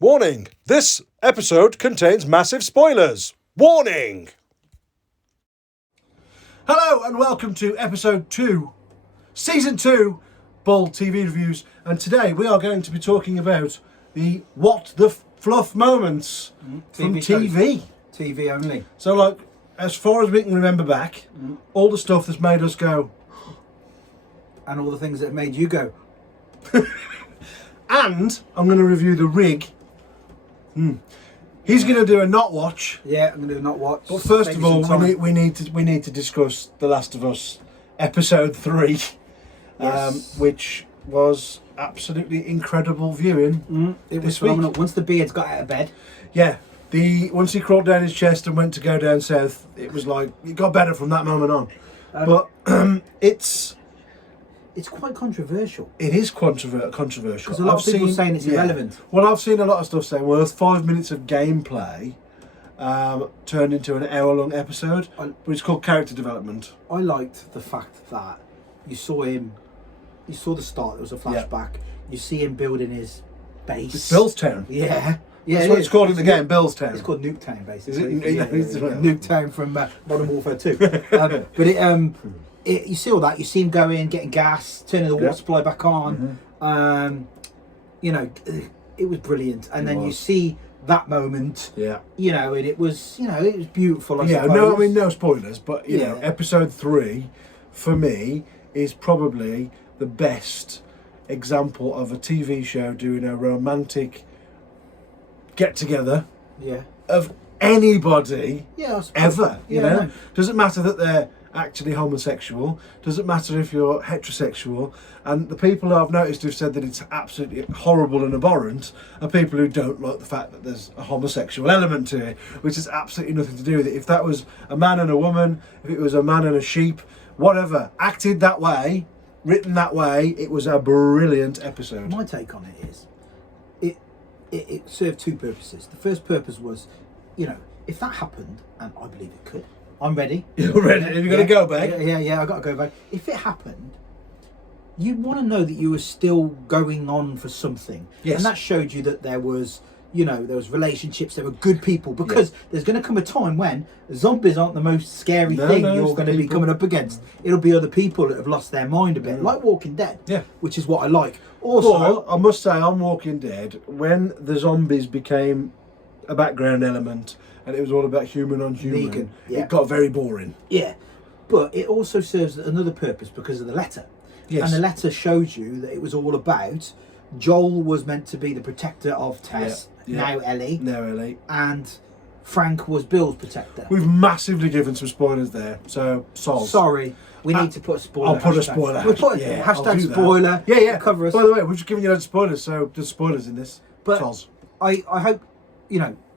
Warning! This episode contains massive spoilers. Warning! Hello and welcome to episode 2, season 2, Bull TV Reviews. And today we are going to be talking about the what the fluff moments from TV. TV only. So as far as we can remember back, all the stuff that's made us go. And all the things that have made you go. And I'm going to review the rig. He's going to do a not watch. Yeah, I'm going to do a not watch. But first of all, we need to discuss The Last of Us episode 3, Yes. which was absolutely incredible viewing. It was this week. phenomenal. Once the beards got out of bed. Yeah, once he crawled down his chest and went to go down south, it was like it got better from that moment on. But It's quite controversial. it is controversial. Because a lot of people are saying it's irrelevant. Well, I've seen a lot of stuff saying, well, 5 minutes of gameplay turned into an hour-long episode, but it's called character development. I liked the fact that you saw him, you saw the start, there was a flashback, you see him building his base. It's Billstown. Yeah. Yeah, That's what it's called in the game, Billstown. It's called Nuketown, basically. Is it? Yeah, Nuketown from Modern Warfare 2. You see all that. You see him go in, getting gas, turning the water supply back on. It was brilliant. And then you see that moment. Yeah. And it was beautiful. I Yeah. suppose. No spoilers, but you know, episode 3 for me is probably the best example of a TV show doing a romantic get together. Yeah. Of anybody. Yeah. I suppose. Ever. You know, no. doesn't matter that they're actually homosexual, doesn't matter if you're heterosexual, and the people who I've noticed who've said that it's absolutely horrible and abhorrent are people who don't like the fact that there's a homosexual element to it, which has absolutely nothing to do with it. If that was a man and a woman, if it was a man and a sheep, whatever, acted that way, written that way, it was a brilliant episode. My take on it is, it served two purposes. The first purpose was, if that happened, and I believe it could, I'm ready. You're ready? Have you got to go back? Yeah, I got to go back. If it happened, you'd want to know that you were still going on for something. Yes. And that showed you that there was, there was relationships, there were good people, because there's going to come a time when zombies aren't the most scary thing you're going to be coming up against. It'll be other people that have lost their mind a bit, like Walking Dead, which is what I like. Also, I must say, on Walking Dead, when the zombies became a background element and it was all about human on human, Vegan, it got very boring. Yeah, but it also serves another purpose because of the letter. Yes. And the letter showed you that it was all about Joel was meant to be the protector of Tess, now Ellie, and Frank was Bill's protector. We've massively given some spoilers there, so sorry. We need to put a spoiler. I'll put a spoiler. We'll put hashtag spoiler. Yeah. Cover us. By the way, we're just giving you loads of spoilers, so there's spoilers in this. But Soz. I hope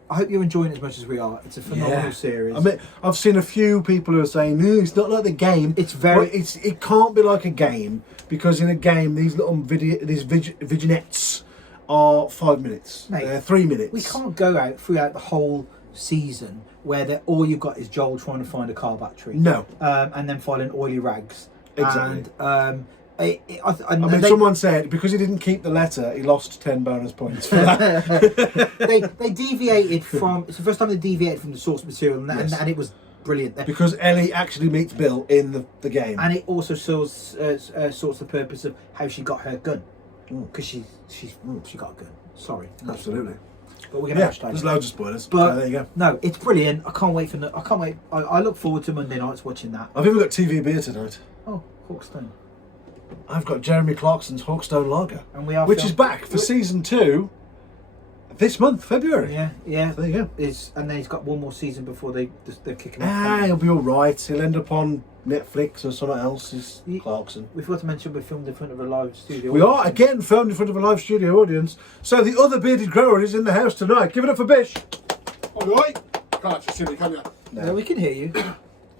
I hope you're enjoying it as much as we are. It's a phenomenal series. I mean, I've seen a few people who are saying, "No, it's not like the game." It can't be like a game, because in a game these little vignettes are 5 minutes. Mate, They're 3 minutes. We can't go out throughout the whole season where all you've got is Joel trying to find a car battery. No. And then finding oily rags. Exactly. And someone said because he didn't keep the letter, he lost 10 bonus points for that. they deviated from. It's the first time they deviated from the source material, and it was brilliant. Because Ellie actually meets Bill in the game, and it also sorts the purpose of how she got her gun, because she got a gun. Sorry, absolutely. But we're gonna hashtag. There's loads of spoilers. But so there you go. No, it's brilliant. I can't wait. I look forward to Monday nights watching that. I've even got TV beer tonight. Oh, Hawkstone. I've got Jeremy Clarkson's Hawkstone Lager, and which is back for season 2 this month, February. Yeah. So there you go. And then he's got one more season before they're kicking off. He'll be all right. He'll end up on Netflix or something else. Is Clarkson. We forgot to mention we filmed in front of a live studio. We are again filmed in front of a live studio audience. So the other bearded grower is in the house tonight. Give it up for Bish. All right. Can't actually see me, can you? No, we can hear you.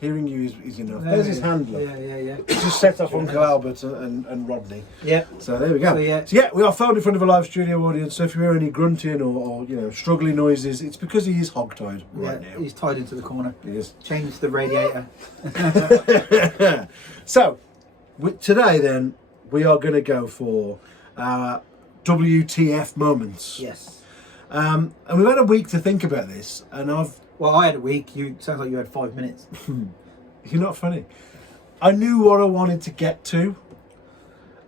Hearing you is enough. There's his handler. Yeah. Just set off Uncle Albert and Rodney. Yeah. So there we go. So we are filmed in front of a live studio audience. So if you hear any grunting or struggling noises, it's because he is hogtied right now. He's tied into the corner. He is. Change the radiator. So today then we are going to go for WTF moments. Yes. And we've had a week to think about this, and Well, I had a week. You sounds like you had 5 minutes. you're not funny. I knew what I wanted to get to.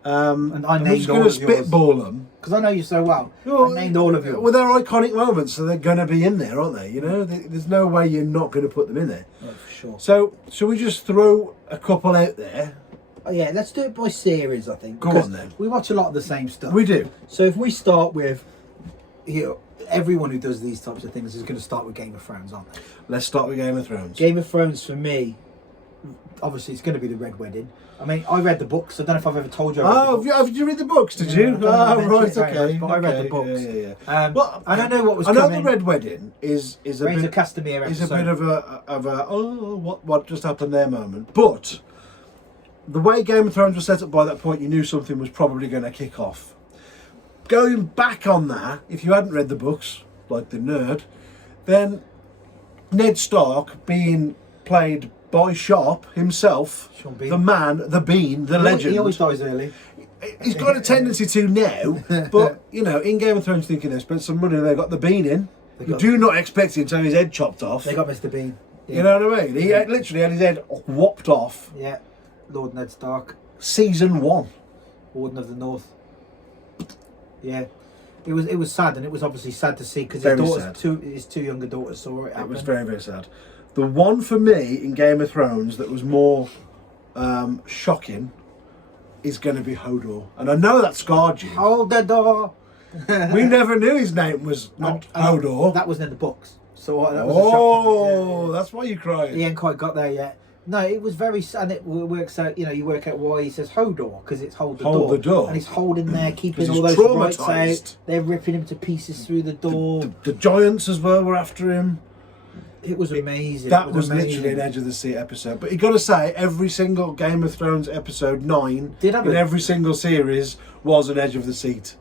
And I I'm named just all going to of yours. spitball them. Because I know you so well. I named all of yours. Well, they're iconic moments, so they're going to be in there, aren't they? You know, there's no way you're not going to put them in there. Yeah, for sure. So, shall we just throw a couple out there? Oh, yeah, let's do it by series, I think. Go because on then. We watch a lot of the same stuff. We do. So if we start with, everyone who does these types of things is going to start with Game of Thrones, aren't they? Let's start with Game of Thrones. Game of Thrones for me, obviously, it's going to be the Red Wedding. I mean, I read the books. I don't know if I've ever told you. Have you read the books? Did Yeah, you? I don't know if I mentioned Right, it very okay. much, but I read the books. Yeah. Well, I don't know what was I know coming. the Red Wedding is a Reigns bit of Castamere is a episode. bit of a what just happened there moment, but the way Game of Thrones was set up by that point, you knew something was probably going to kick off. Going back on that, if you hadn't read the books, like the nerd, then Ned Stark being played by Sharp himself, Sean Bean. the man, the Bean, the legend. He always dies early. He's got a tendency to now, but you know, in Game of Thrones, thinking they spent some money, they got the Bean in. You do not expect him to have his head chopped off. They got Mr. Bean. Yeah. You know what I mean? He literally had his head whopped off. Yeah. Lord Ned Stark, Season 1. Warden of the North. Yeah. It was sad, and it was obviously sad to see because Very his two younger daughters saw it happen. It was very, very sad. The one for me in Game of Thrones that was more shocking is going to be Hodor. And I know that scarred you. Hold the door. We never knew his name was not Hodor. That wasn't in the books. So that was a shock. That's why you cried. He ain't quite got there yet. No, it was very sad. It works out, you work out why he says Hodor, because it's hold the door. Hold the door. And he's holding there, keeping 'Cause all he's those rights traumatised. out. They're ripping him to pieces through the door. The giants as well were after him. It was amazing. That It was amazing. literally an edge of the seat episode. But you got to say, every single Game of Thrones episode 9 Did have in it. every single series was an edge of the seat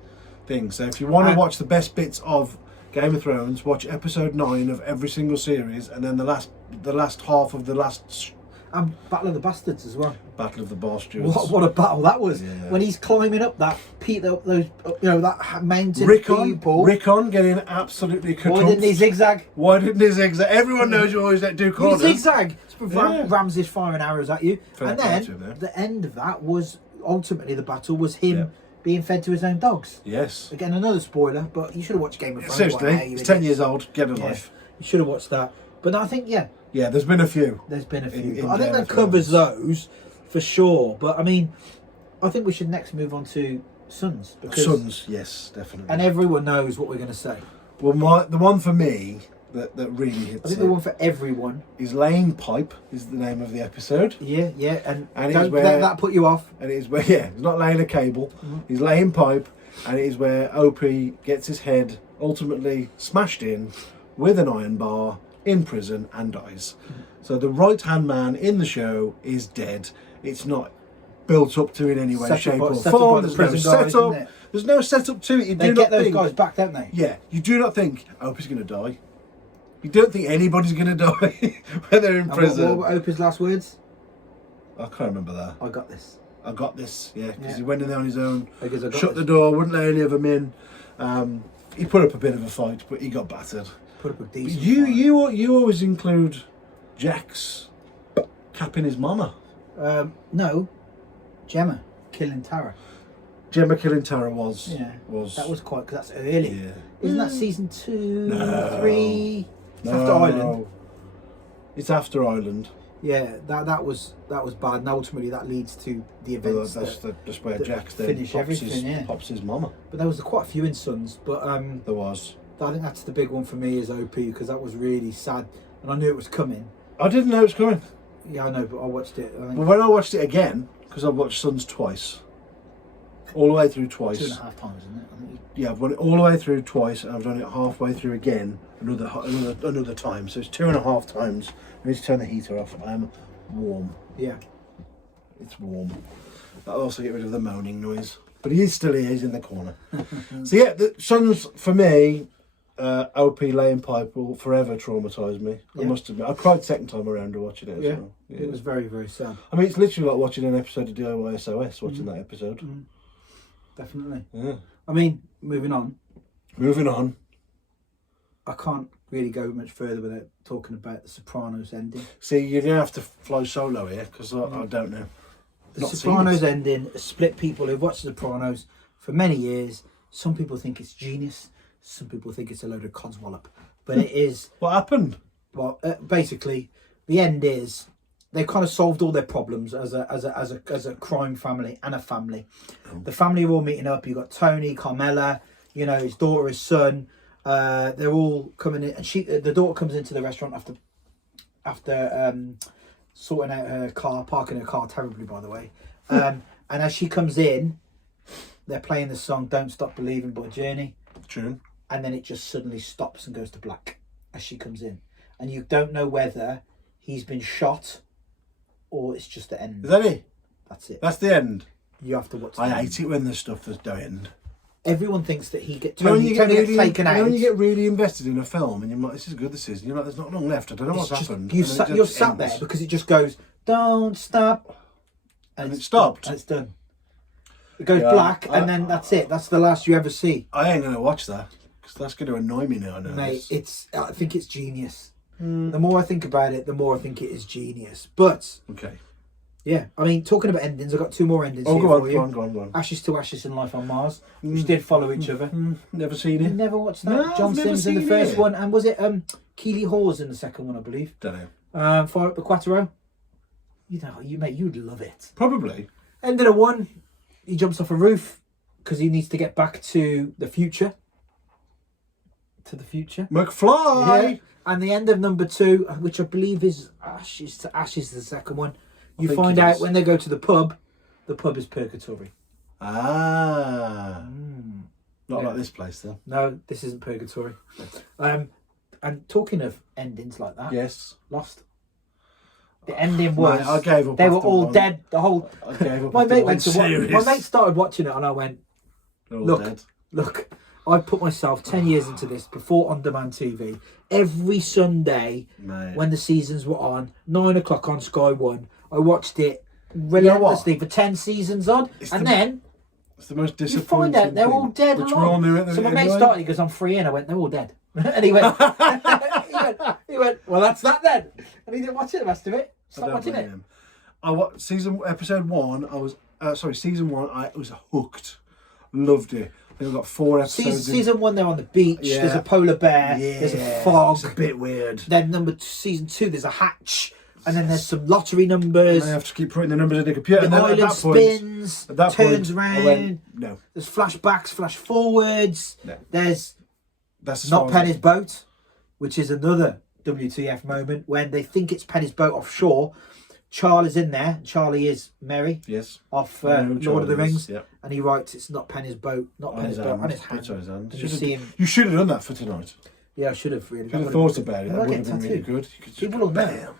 thing. So if you want to watch the best bits of Game of Thrones, watch episode 9 of every single series, and then the last half of the last And Battle of the Bastards as well. Battle of the Bastards. What a battle that was! Yeah. When he's climbing up that that mountain. people. Rickon getting absolutely cut Why didn't he zigzag? Why didn't he zigzag? Everyone knows you always let do You corners. zigzag. Yeah. Ramsay's firing arrows at you, Fair and play to then him there. the end of that was ultimately the battle was him Yeah. being fed to his own dogs. Yes. Again, another spoiler, but you should have watched Game of Thrones. Seriously, by now, you it's idiot. 10 years old. Get a life. You should have watched that. But I think Yeah, there's been a few. there's been a few. In But I think Game that of covers Thrones. those for sure. But I mean, I think we should next move on to Sons because Sons, yes, definitely. and everyone knows what we're going to say. Well, the one for me that really I hits think it the one for everyone. is Laying Pipe is the name of the episode. Yeah, and And don't it's where- let that put you off. And it is where, he's not laying a cable, he's laying pipe, and it is where Opie gets his head ultimately smashed in with an iron bar in prison and dies. So the right-hand man in the show is dead. It's not built up to in any way, Set up shape by- or set up by form. the There's no prison guys, setup. isn't it? There's no setup to it. You They do get not those think, guys back, don't they? yeah, you do not think Opie's going to die. You don't think anybody's going to die when they're in And prison. what were Opie's last words? I can't remember that. I got this. I got this, yeah, because Yeah. he went in there on his own, Because I got shut this. the door, wouldn't let any of them in. He put up a bit of a fight, but he got battered. Put up a But decent you always include Jax capping his mama. no, Gemma killing Tara. Gemma killing Tara was. That was quite, because that's early. Yeah. Isn't that season 2, No. 3? It's No. after Ireland. It's after Ireland. Yeah, that was bad, and ultimately that leads to the Well, events. that's where that Jax then finish everything, yeah. pops his mama. But there was quite a few in Sons, but There was. I think that's the big one for me is OP because that was really sad, and I knew it was coming. I didn't know it was coming. Yeah, I know, but I watched it. I think But when I watched it again, because I've watched Sons twice, all the way through twice. 2.5 times, isn't it? I think Yeah, I've done it all the way through twice, and I've done it halfway through again another time. So it's 2.5 times. I need to turn the heater off. I am warm. yeah. It's warm. That'll also get rid of the moaning noise. But he is still here. He's in the corner. So yeah, the Sons for me, OP laying pipe will forever traumatise me. I Yeah. must admit, I cried second time around watching it as Yeah. well. Yeah. It was very, very sad. I mean, it's literally like watching an episode of DIY SOS. Watching that episode. Definitely. Yeah. I mean, moving on. Moving on. I can't really go much further without talking about the Sopranos ending. See, you're going to have to fly solo here because I don't know. The Sopranos ending has split people who've watched The Sopranos for many years. Some people think it's genius. Some people think it's a load of codswallop. But it is... What happened? Well, basically, the end is they've kind of solved all their problems as a crime family and a family. The family are all meeting up. You've got Tony, Carmela, you know, his daughter, his son. They're all coming in, and the daughter comes into the restaurant after sorting out her car, parking her car terribly, by the way. And as she comes in, they're playing the song "Don't Stop Believing" by Journey. True. And then it just suddenly stops and goes to black as she comes in, and you don't know whether he's been shot or it's just the end. Is that it? That's it. That's the end. You have to watch. I hate it when there's stuff that's the end. Everyone thinks that he gets Tony gets taken out. when you get really invested in a film and you're like, this is good, this is. And you're like, there's not long left. I don't know what's happened. You're sat there because it just goes, don't stop. And it stopped. And it's done. It goes black and then that's it. That's the last you ever see. I ain't going to watch that because that's going to annoy me now. Mate, I think it's genius. The more I think about it, the more I think it is genius. But, okay. Yeah, I mean, talking about endings, I've got two more endings here for you. Go on. Ashes to Ashes and Life on Mars, which did follow each other. Never seen You it. never watched that? No, John I've never Sims in the seen first it. one, and was it Keely Hawes in the second one, I believe? Don't know. Fire Up the Quattro. You know, you'd love it. Probably. Ending of one, he jumps off a roof because he needs to get back to the future. McFly! Yeah. And the end of number two, which I believe is Ashes to Ashes, the second one. You find out when they go to the pub is purgatory. Ah. Not like this place, though. No, this isn't purgatory. And talking of endings like that, Yes. Lost. The ending was Mate, I gave up. they were after all one. dead. The whole I gave up. my after mate one went to watch. series. My mate started watching it, and I went, They're all look, dead. look. I put myself 10 years into this before on-demand TV. Every Sunday, Mate. when the seasons were on, 9 o'clock on Sky One, I watched it relentlessly for 10 seasons on, then It's the most you disappointing find out they're all thing. dead. Which we're all new at the So my end mate anyway. started, he goes, I'm free in. I went, they're all dead. And he went, he went, well, that's that then. And he didn't watch it the rest of it. Stop watching it. Him. I watched episode one. Season one. I was hooked. Loved it. I think I got 4 episodes. Season one, they're on the beach. Yeah. There's a polar bear. Yeah. There's a fog. It's a bit weird. Then season two, there's a hatch. And then there's some lottery numbers. And I have to keep putting the numbers in the computer. The and then island spins, at that turns point, round. I went, no. There's flashbacks, flash forwards. No. There's That's as not far as Penny's boat, which is another WTF moment when they think it's Penny's boat offshore. Charlie's in there. Charlie is Merry. Yes. Off I know who Lord of the Charlie is, Rings. yep. And he writes, it's not Penny's boat, not Penny's boat, on his hand. It's on his hand. And you see him. You should have done that for tonight. Yeah, I should have really. Should have thought about it. That I'll would get have been really tattooed. good. You could just People go, will know. bam.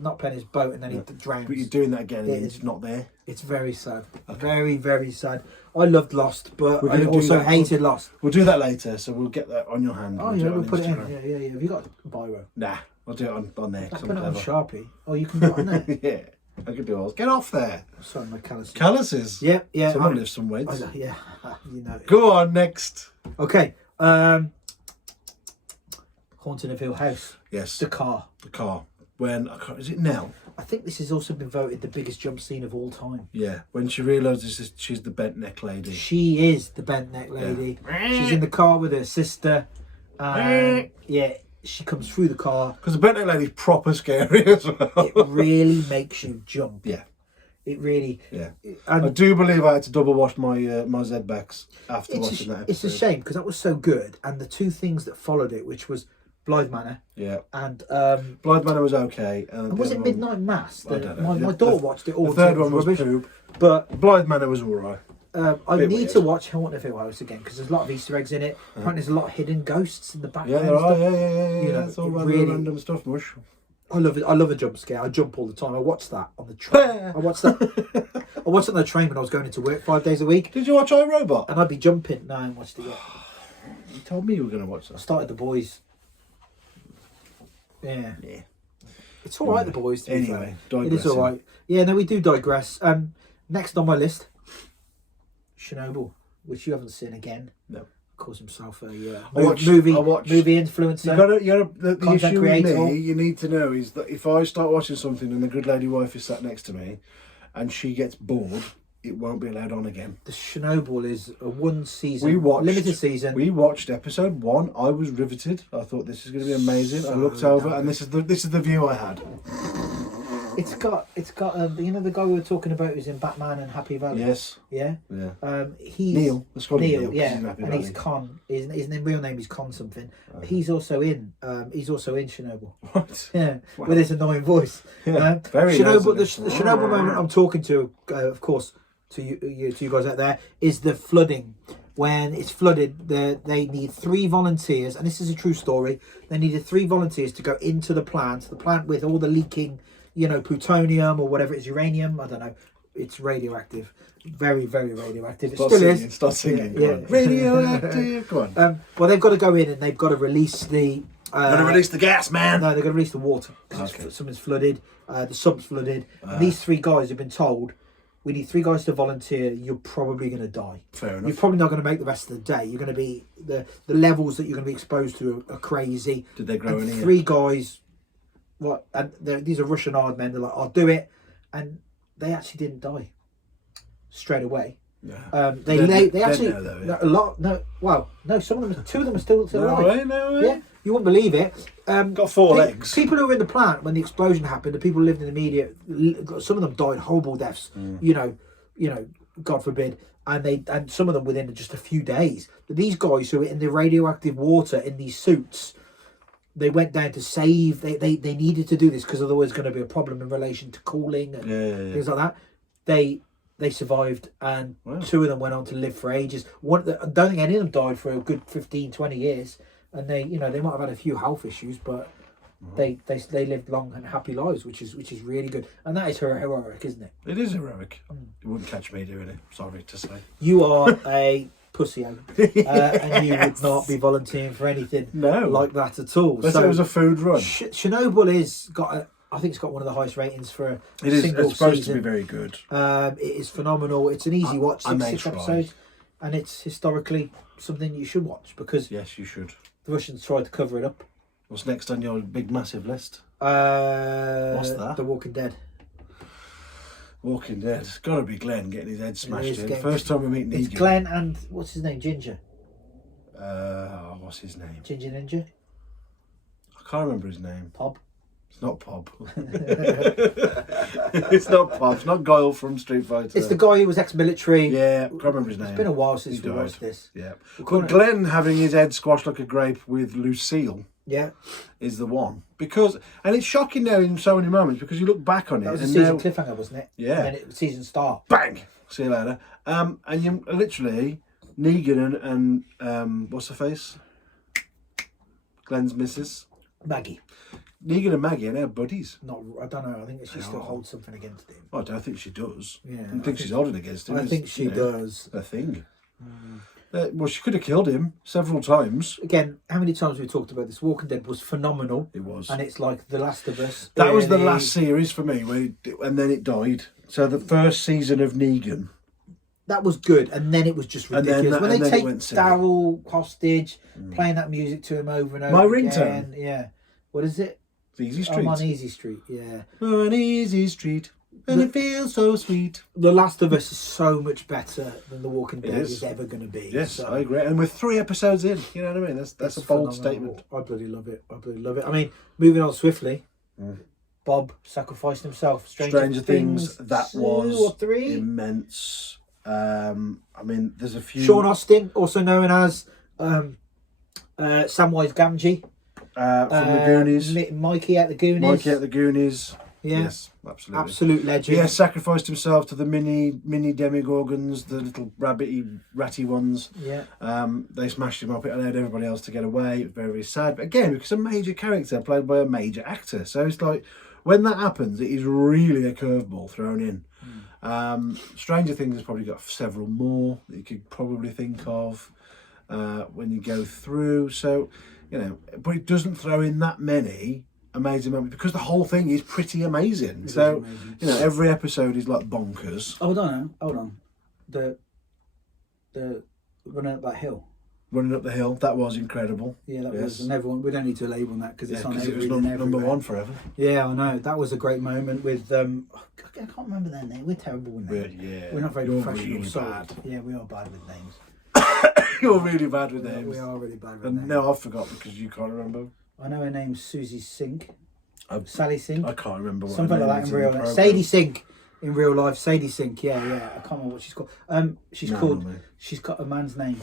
Not Penny's boat, and then he drowns. But you're doing that again and It it's is. not there. It's very sad. Very, very sad. I loved Lost, but We're I gonna do also that. hated Lost. We'll do that later, so we'll get that on your hand. Oh, do yeah, it we'll on put it in. Instagram. Yeah. Have you got a biro? Nah, I'll do it on there. I 'cause put I'm it on clever. Sharpie. Oh, you can do it on there. Yeah, I could do all. Get off there. Sorry, my calluses. Calluses. Yeah. Someone lifts some weights. Yeah, you know. Go on, next. Okay. Haunting of Hill House. Yes. The car. The car. When, is it Nell? I think this has also been voted the biggest jump scene of all time. Yeah. When she realises that she's the bent neck lady. She is the bent neck lady. She's in the car with her sister. Yeah, she comes through the car. Because the bent neck lady's proper scary as well. It really makes you jump. Yeah. It really. Yeah. And I do believe I had to double wash my my Z-backs after watching that episode. it's a shame because that was so good. And the two things that followed it, which was Blythe Manor Yeah. and Blood Manor was okay. and was the it other one- Midnight Mass? I don't know. My daughter watched it all. The third so it one was rubbish. poop. But Blythe Manor was alright. I Bit need weird. to watch Haunting of Hill House again because there's a lot of Easter eggs in it. Apparently, there's a lot of hidden ghosts in the background. Yeah, there and are. stuff. Yeah. You know, It's all it random, really- random stuff, mush. I love it. I love a jump scare. I jump all the time. I watched that on the train. I watched that. I watched it on the train when I was going into work 5 days a week, Did you watch iRobot? and I'd be jumping. No, I haven't watched it yet. You told me you were going to watch I that. started The Boys. Yeah, Yeah. it's all right. The Boys. To be Anyway, fair. It is all digressing. right. Yeah, no, we do digress. Next on my list, Chernobyl, which you haven't seen again. No. calls himself a I watched- movie influencer. The Content issue creator. with me, you need to know, is that if I start watching something and the good lady wife is sat next to me, and she gets bored, it won't be allowed on again. The Chernobyl is a one season, limited season. We watched episode 1. I was riveted. I thought this is going to be amazing. I So looked over, damn and this is the view I had. It's got the guy we were talking about who's in Batman and Happy Valley. Yes. Yeah. Yeah. He's Neil. Let's call him Neil. 'cause Yeah, he's in Happy and he's Valley. Con. His real name is Con something. He's also in. He's also in Chernobyl. What? Yeah, Wow. with his annoying voice. Yeah, very Chernobyl. nice of The him. Chernobyl moment I'm talking to, of course, to you guys out there, is the flooding. When it's flooded, they need 3 volunteers, and this is a true story. They needed 3 volunteers to go into the plant with all the leaking, plutonium or whatever it is, uranium. I don't know. It's radioactive, very, very radioactive. It Start still singing. is. Start singing. Yeah, Go yeah. on. Radioactive. Go on. Well, they've got to go in and they've got to release the. Gotta release the gas, man. No, they've got to release the water because Okay. something's flooded. The sub's flooded, and these 3 guys have been told, we need 3 guys to volunteer. You're probably going to die. Fair enough. You're probably not going to make the rest of the day. You're going to be the levels that you're going to be exposed to are crazy. Did they grow And any? 3 guys, these are Russian hard men. They're like, I'll do it, and they actually didn't die straight away. Yeah. They Dead actually now, though, yeah. a lot. No, well, no. Some of them, 2 of them are still No alive. way, no way. Yeah, you wouldn't believe it. Got 4 legs. People who were in the plant when the explosion happened, the people who lived in the immediate, some of them died horrible deaths. You know, God forbid. And some of them within just a few days. But these guys who were in the radioactive water in these suits, they went down to save. They needed to do this because otherwise there's going to be a problem in relation to cooling and things like that. They survived, and 2 of them went on to live for ages. I don't think any of them died for a good 15, 20 years. And they might have had a few health issues, but they lived long and happy lives, which is really good. And that is heroic, isn't it? It is heroic. You wouldn't catch me doing it. Sorry to say. You are a pussy, and you would not be volunteering for anything like that at all. Unless it was a food run. Chernobyl I think it's got one of the highest ratings for a single It's supposed season. to be very good. It is phenomenal. It's an easy watch, I may six try. episodes, and it's historically something you should watch because Yes, you should. the Russians tried to cover it up. What's next on your big massive list? What's that? The Walking Dead. Walking Dead. It's got to be Glenn getting his head smashed is in. getting- First time we meet Negan. It's Glenn and what's his name? Ginger. What's his name? Ginger Ninja. I can't remember his name. Pob. It's not Pob. It's not Pob. It's not Guile from Street Fighter. It's the guy who was ex-military. Yeah, can't remember his name. It's been a while since He we died. watched this. Yeah. call But it- Glenn having his head squashed like a grape with Lucille Yeah. is the one. And it's shocking now in so many moments because you look back on it That was a and season now, cliffhanger, wasn't it? Yeah. And then season start. bang! See you later. And you literally, Negan and what's her face? Glenn's missus. Maggie. Negan and Maggie are now buddies. I don't know. I think she still holds something against him. I don't think she does. Yeah, I don't think she's holding against him. I It's, think she you know, does. A thing. Well, she could have killed him several times. Again, how many times we talked about this? Walking Dead was phenomenal. It was. And it's like The Last of Us. That was the really- last series for me, and then it died. So the first season of Negan. That was good, and then it was just And then ridiculous. that- when and they then it take went silly. Daryl hostage, playing that music to him over and over My again. ringtone. Yeah. What is it? Easy Street. I'm on Easy Street, yeah. On Easy Street, and it feels so sweet. The Last of Us is so much better than The Walking Dead is. is ever going to be. Yes, So I agree. And with 3 episodes in, you know what I mean? That's it's a bold phenomenal. statement. I bloody love it. I mean, moving on swiftly, Bob sacrificed himself. Stranger Things. That 2 was or 3. immense. I mean, there's a few. Sean Austin, also known as Samwise Gamgee. From the Goonies. Mikey at the Goonies. Mikey at the Goonies. Yeah. Yes, absolutely. Absolute legend. He sacrificed himself to the mini demigorgons, the little ratty ones. Yeah. They smashed him up. It allowed everybody else to get away. It was very, very sad. But again, because a major character played by a major actor. So it's like, when that happens, it is really a curveball thrown in. Stranger Things has probably got several more that you could probably think of when you go through. So, you know, but it doesn't throw in that many amazing moments because the whole thing is pretty amazing. So, amazing. you know, every episode is like bonkers. Hold on. The running up that hill. running up the hill. That was incredible. Yeah, that Yes. was, and everyone, we don't need to label that because it's on because it was everything number everywhere. one forever. Yeah, I know. That was a great moment with, I can't remember their name. We're terrible with names. We're not very You're professional. really so bad. yeah, we are bad with names. You're really bad with Yeah, names. we are really bad with And names. now I've forgot because you can't remember. I know her name's Susie Sink. I- Sally Sink. I can't remember what Something her like name that is in the real life. programme. Sadie Sink in real life. Sadie Sink. Yeah, yeah. I can't remember what she's called. She's No, called. mate. She's got a man's name.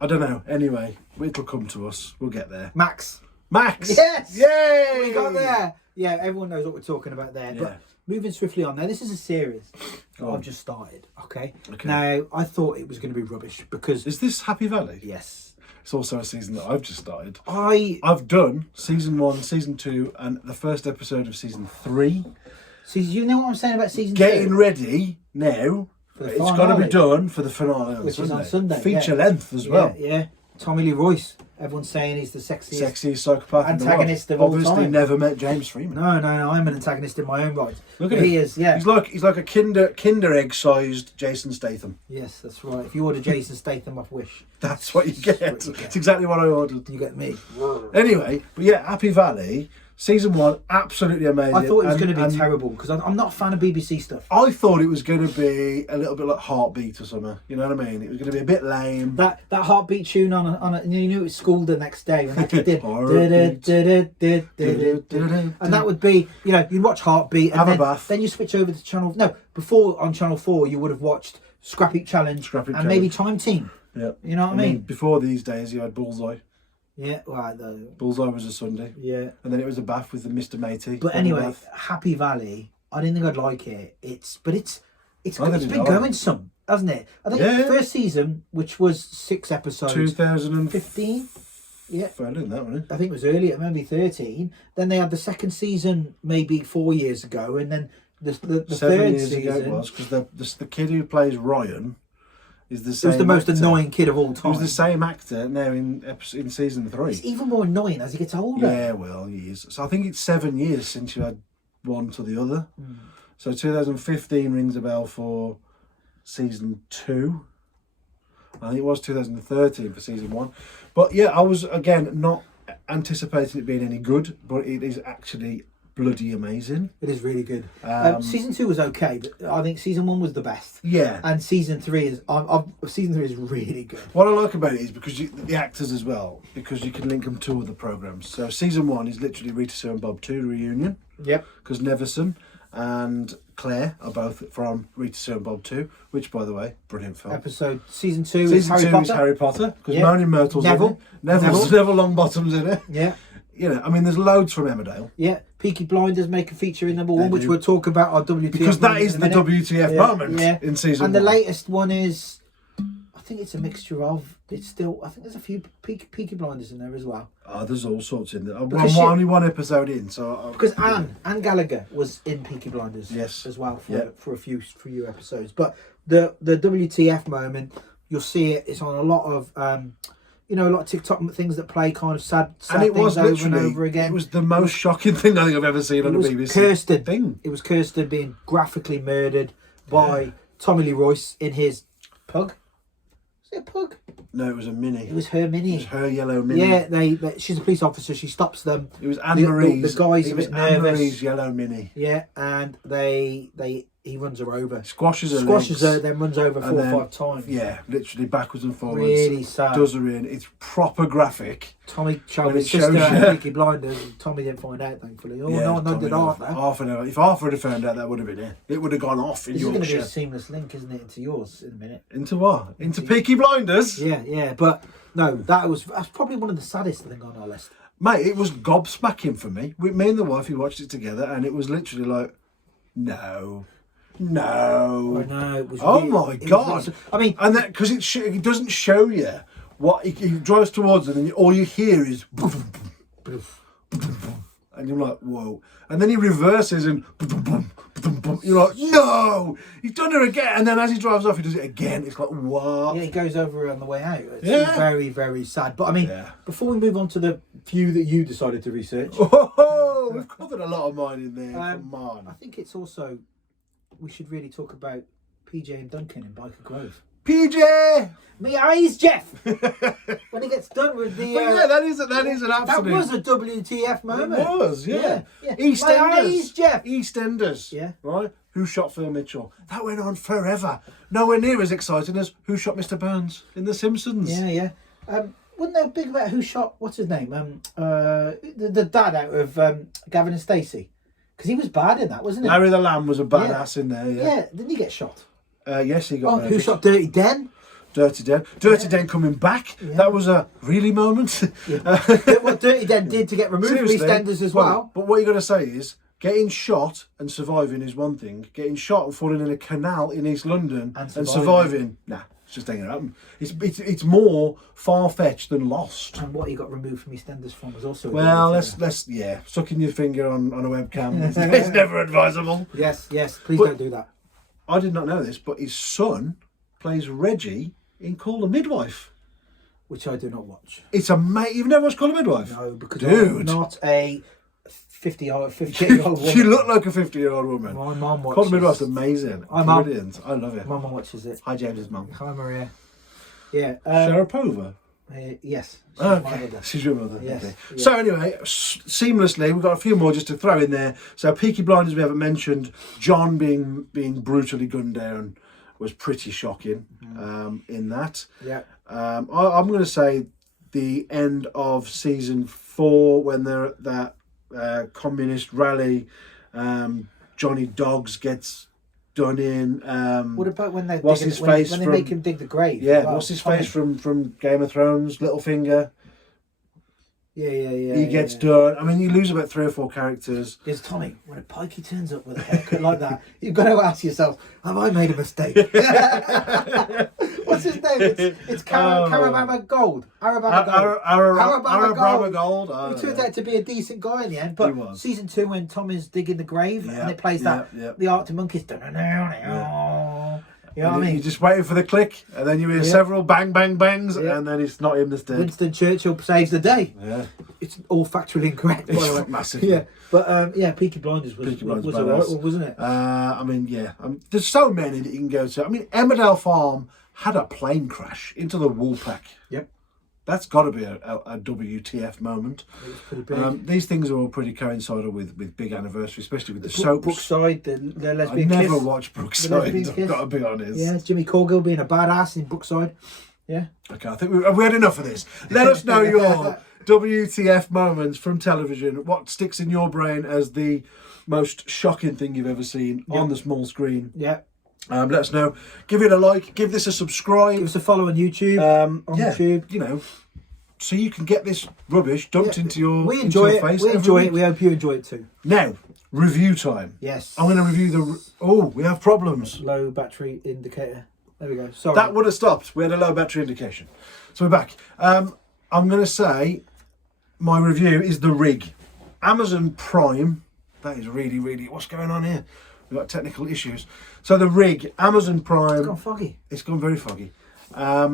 I don't know. Anyway, it'll come to us. We'll get there. Max. Max! Yes! Yay! We got there. Yeah, everyone knows what we're talking about there. Yeah. But moving swiftly on now, this is a series that Go on. I've just started. Okay. Okay. Now I thought it was going to be rubbish because Is this Happy Valley? yes, It's also a season that I've just started. I I've done season 1, season 2, and the first episode of season 3. see. You know what I'm saying about season Getting 2? ready now. For the It's got to be finale. done for the finale on Which is Sunday. on Sunday, Feature yeah. length as well. Yeah, yeah. Tommy Lee Royce. Everyone's saying he's the sexiest. Sexiest psychopath Antagonist in of the all world. Obviously time. never met James Freeman. No, I'm an antagonist in my own right. Look at He him. is, yeah. He's like a kinder egg sized Jason Statham. Yes, that's right. If you order Jason Statham off Wish, That's what you get. That's what you get. It's exactly what I ordered. you get me. Anyway, but yeah, Happy Valley, season 1, absolutely amazing. I thought it was And- going to be and terrible because I'm not a fan of BBC stuff. I thought it was going to be a little bit like Heartbeat or something. You know what I mean? It was going to be a bit lame. That Heartbeat tune on a you knew it was school the next day when that kid did Heartbeat. and that would be, you know, you'd watch Heartbeat and Have a then, bath. then you switch over to before on Channel 4 you would have watched Scrap Heap Challenge Scrap Heap and maybe Challenge. Time Team. Yeah. You know what I mean? Before these days, you had Bullseye. Yeah, right. Bullseye was a Sunday. Yeah. And then it was a bath with the Mr. Matey. But Bubble anyway, bath. Happy Valley. I didn't think I'd like it. It's I been didn't like going it. some, hasn't it? I think Yeah. the first season, which was 6 episodes, 2015. 15. Yeah, Further than that, wasn't it? I think it was earlier, maybe 13. Then they had the second season, maybe 4 years ago, and then the 7 third years season. ago it was, because the kid who plays Ryan is the same. It was the most actor. annoying kid of all He time. was the same actor now in season 3. He's even more annoying as he gets older. Yeah, well, he is. So I think it's 7 years since you had one to the other. So 2015 rings a bell for season 2. I think it was 2013 for season 1. But yeah, I was, again, not anticipating it being any good, but it is actually bloody amazing. It is really good. Um, Season 2 was okay, but I think season 1 was the best. Yeah. And season 3 is season 3 is really good. What I like about it is because the actors as well, because you can link them to other programmes. So season 1 is literally Rita Sue and Bob 2 reunion, Yep. because Neverson and Claire are both from Rita Sue and Bob 2, which, by the way, brilliant film. Season 2 is Season Harry 2 Potter. is Harry Potter, because Yeah. Moaning Myrtle's Neville. in it. Neville Longbottom's in it. Yeah. You know, I mean, there's loads from Emmerdale. Yeah, Peaky Blinders make a feature in number 1, which do. we'll talk about our WTF. Because that moment is in the a minute. WTF Yeah, moment yeah. in season And 1. the latest one is, I think it's a mixture of. It's still. I think there's a few Peaky Blinders in there as well. Oh, there's all sorts in there. I'm Because she- only one episode in, so... Because Anne Gallagher was in Peaky Blinders, Yes. as well Yeah. for a few episodes. But the WTF moment, you'll see it. It's on a lot of a lot of TikTok things that play kind of sad And it things was over literally, and over again. it was the most shocking thing I think I've ever seen on It a was BBC Kirsten. thing. It was Kirsten being graphically murdered by Tommy Lee Royce in his pug. Was it a pug? No, it was a mini. It was her mini. It was her yellow mini. Yeah, she's a police officer. She stops them. It was Anne-Marie's. The guy's a it was bit nervous. Anne-Marie's yellow mini. Yeah, and he runs her over. Squashes her Squashes legs. her, then runs over And 4 or then- 5 times. Yeah, literally backwards and forwards. Really sad. Does her in. It's proper graphic. Tommy showed When his it sister shows out you. Peaky Blinders, and Tommy didn't find out, thankfully. Oh, Yeah, no one Tommy did Lee- Arthur. Half an hour. If Arthur had found out, that would have been it. It would have gone off in This is going to be a Yorkshire. seamless link, isn't it, into yours in a minute? Into what? Into Peaky Blinders? Yeah, but no, that's probably one of the saddest thing on our list. Mate, it was gobsmacking for me. Me and the wife, we watched it together, and it was literally like, no. I know, it was Oh really- my it was God. really- I mean, And that, because it doesn't show you what, he drives towards it, and all you hear is, and you're like, whoa. And then he reverses and you're like, no, he's done it again. And then as he drives off, he does it again. It's like, what? yeah, he goes over on the way out. It's Yeah. very, very sad. But I mean, Yeah. before we move on to the few that you decided to research, Oh, we've covered a lot of mine in there. Come I on. think it's also, we should really talk about PJ and Duncan in Biker Grove. PJ. Me eyes, Jeff. When he gets done with the. But yeah, that is an absolute. That was a WTF moment. It was, yeah. Yeah. EastEnders. My eyes, Jeff. EastEnders. Yeah. Right? Who Shot Phil Mitchell? That went on forever. Nowhere near as exciting as Who Shot Mr. Burns in The Simpsons. Yeah. Wasn't there big about who shot, what's his name? The dad out of Gavin and Stacey? Because he was bad in that, wasn't he? Larry the Lamb was a badass in there, yeah. Yeah, didn't he get shot? Yes, he got Who shot Dirty Den? Dirty Den. Dirty Den coming back. Yeah. That was a really moment. What Dirty Den did to get removed from Seriously. EastEnders as well. But what you got to say is, getting shot and surviving is one thing. Getting shot and falling in a canal in East London and surviving, nah, it's just ain't gonna happen. It's more far-fetched than Lost. And what he got removed from EastEnders from was also. Well, let's sucking your finger on a webcam it's never advisable. Yes, please don't do that. I did not know this, but his son plays Reggie in Call the Midwife. Which I do not watch. It's amazing. You've never watched Call the Midwife? No, because Dude. I'm not a 50-year-old woman. You look like a 50-year-old woman. My mum watches. Call the Midwife's amazing. Hi, Mum. Brilliant. I love it. My mum watches it. Hi, James's mum. Hi, Maria. Yeah. Sharapova. Yes. She's Oh, my okay. mother. She's your mother. Yes, Okay. yeah. So anyway, seamlessly, we've got a few more just to throw in there. So Peaky Blinders, we haven't mentioned. John being brutally gunned down was pretty shocking in that. Yeah. I'm going to say the end of season 4 when they're at that communist rally. Johnny Dogs gets done in. What about when they what's dig his when face they from- make him dig the grave? Yeah, as well? what's his Tommy. face from Game of Thrones? Littlefinger. Yeah. He gets done. I mean, you lose about 3 or 4 characters. There's Tommy. When a pikey turns up with a haircut like that, you've got to ask yourself, have I made a mistake? What's his name? It's Carabama Gold. Arabama Gold. He turned out to be a decent guy in the end, but He was. season 2 when Tommy's digging the grave and it plays the Arctic Monkeys. You know what I mean? You're just waiting for the click, and then you hear several bang, bang, bangs, Yeah. and then it's not him that's dead. Winston Churchill saves the day. Yeah. It's all factually incorrect, by the way. Massively. Yeah, but Peaky Blinders was Blinders, alright, badass. wasn't it? I mean, yeah. There's so many that you can go to. I mean, Emmerdale Farm had a plane crash into the Woolpack. Yep. That's got to be a WTF moment. It was pretty big. These things are all pretty coincidal with big anniversaries, especially with the soaps. Brookside, the I lesbian never kiss. watched The Brookside, lesbian I've kiss. got to be honest. Yeah, Jimmy Corgill being a badass in Brookside. Yeah. Okay, I think we had enough of this. Let us know your WTF moments from television. What sticks in your brain as the most shocking thing you've ever seen on the small screen? Yeah. Let us know. Give it a like. Give this a subscribe. Give us a follow on YouTube. YouTube. You know, so you can get this rubbish dumped into your We enjoy into it. your face We every enjoy it. week. We hope you enjoy it too. Now, review time. Yes. I'm going to review the. Oh, we have problems. Low battery indicator. There we go. Sorry. That would have stopped. We had a low battery indication. So we're back. I'm going to say my review is The Rig. Amazon Prime. That is really, really... What's going on here? We've got technical issues. So The Rig, Amazon Prime. It's gone foggy. It's gone very foggy. I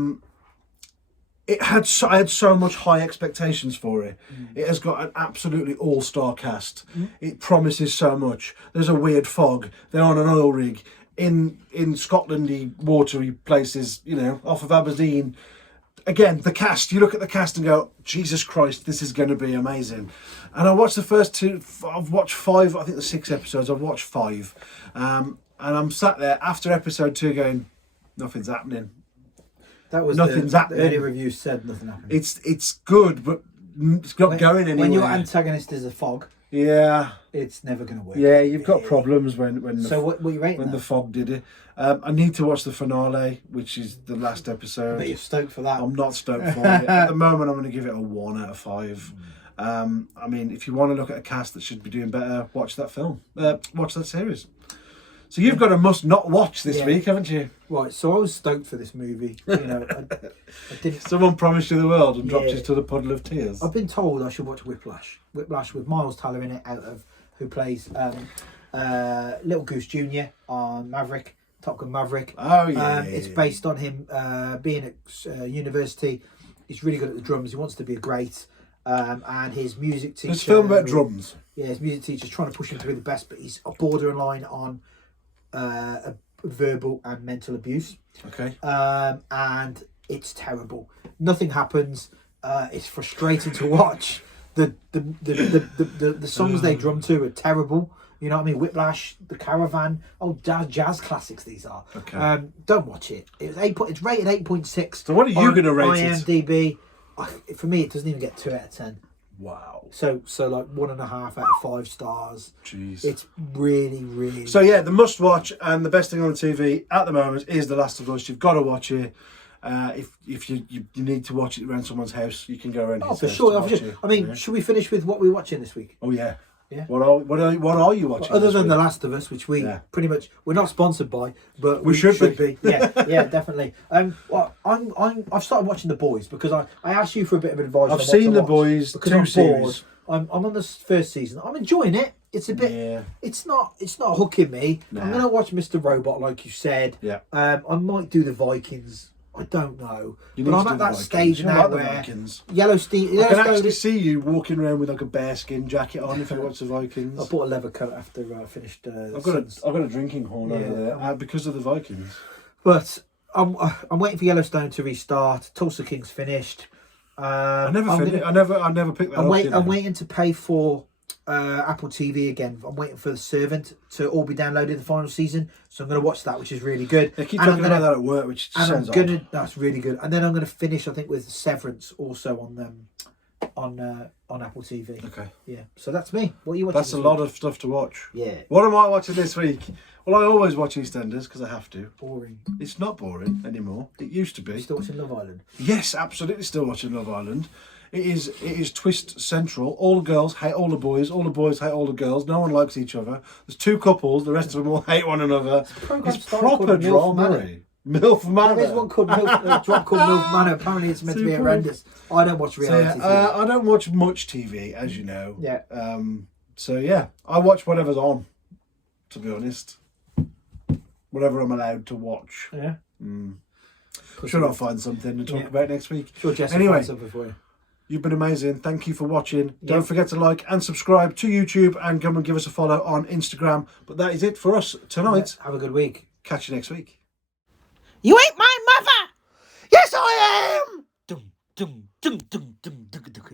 had so much high expectations for it. It has got an absolutely all-star cast. It promises so much. There's a weird fog. They're on an oil rig in Scotlandy, watery places, you know, off of Aberdeen. Again, the cast, you look at the cast and go, Jesus Christ, this is going to be amazing. And I watched the first 2, I've watched 5, I think there's 6 episodes, I've watched 5. And I'm sat there after episode 2 going, nothing's happening. That was Nothing's the happening. early review said nothing happened. It's good, but it's not going anywhere. When your antagonist is a fog, yeah, it's never going to work. yeah, you've got problems when So what are you rating when that? the fog did it. I need to watch the finale, which is the last episode. But you're stoked for that. I'm not stoked for it. At the moment, I'm going to give it a 1 out of 5. I mean, if you want to look at a cast that should be doing better, watch that film. Watch that series. So you've got a must not watch this week, haven't you? Right, so I was stoked for this movie. You know, I didn't. Someone promised you the world and dropped you to the puddle of tears. I've been told I should watch Whiplash. Whiplash with Miles Teller in it, who plays Little Goose Jr. on Maverick, Top Gun Maverick. Oh yeah. It's based on him being at university. He's really good at the drums. He wants to be a great. And his music teacher. It's a film about drums. Yeah, his music teacher's trying to push him to be the best, but he's a borderline on verbal and mental abuse. Okay. And it's terrible. Nothing happens. It's frustrating to watch. The songs they drum to are terrible. You know what I mean? Whiplash, The Caravan. Oh, jazz classics these are. Okay. Don't watch it. It's rated 8.6. So what are you going to rate it? IMDb. For me, it doesn't even get 2 out of 10. Wow. So like 1.5 out of 5 stars. Jeez. It's really, really. So yeah, the must watch and the best thing on the TV at the moment is The Last of Us. You've got to watch it. If you need to watch it around someone's house, you can go around. Oh, for sure. I mean, should we finish with what we're watching this week? Oh yeah. Yeah. What are you watching? Well, other than week? The Last of Us, which we pretty much we're not sponsored by, but we should be. Yeah, yeah, definitely. Well, I've started watching The Boys because I asked you for a bit of advice. I've seen The Boys, because 2 I'm series. bored. I'm on the first season. I'm enjoying it. It's a bit. Yeah. It's not hooking me. Nah. I'm gonna watch Mr. Robot, like you said. Yeah. I might do the Vikings. I don't know. You But need I'm to at do that the stage Vikings. now like the where Vikings. Yellowstone. I can actually see you walking around with like a bearskin jacket on if you watch the Vikings. I bought a leather coat after I finished. I've got a drinking horn over there because of the Vikings. But I'm waiting for Yellowstone to restart. Tulsa King's finished. I never picked that up. I'm waiting to pay for Apple TV again. I'm waiting for The Servant to all be downloaded the final season, so I'm going to watch that, which is really good. They keep talking about that at work, which sounds odd. That's really good. And then I'm going to finish, I think, with Severance also on Apple TV. Okay. Yeah. So that's me. What are you watching? That's a lot of stuff to watch. Yeah. What am I watching this week? Well, I always watch EastEnders because I have to. Boring. It's not boring anymore. It used to be. Still watching Love Island? Yes, absolutely. Still watching Love Island. It is twist central. All the girls hate all the boys. All the boys hate all the girls. No one likes each other. There's 2 couples. The rest of them all hate one another. It's proper drama. MILF Manor. There's one called a drop called MILF Manor. Apparently, it's meant to be horrendous. I don't watch reality TV. I don't watch much TV, as you know. Yeah. So yeah, I watch whatever's on. To be honest, whatever I'm allowed to watch. Yeah. Sure, I'll find something to talk about next week. Sure, Jess. Anyway, something for you. You've been amazing. Thank you for watching. Don't forget to like and subscribe to YouTube and come and give us a follow on Instagram. But that is it for us tonight. Have a good week. Catch you next week. You ain't my mother! Yes, I am! Dum, dum, dum, dum, dum, dum, dum.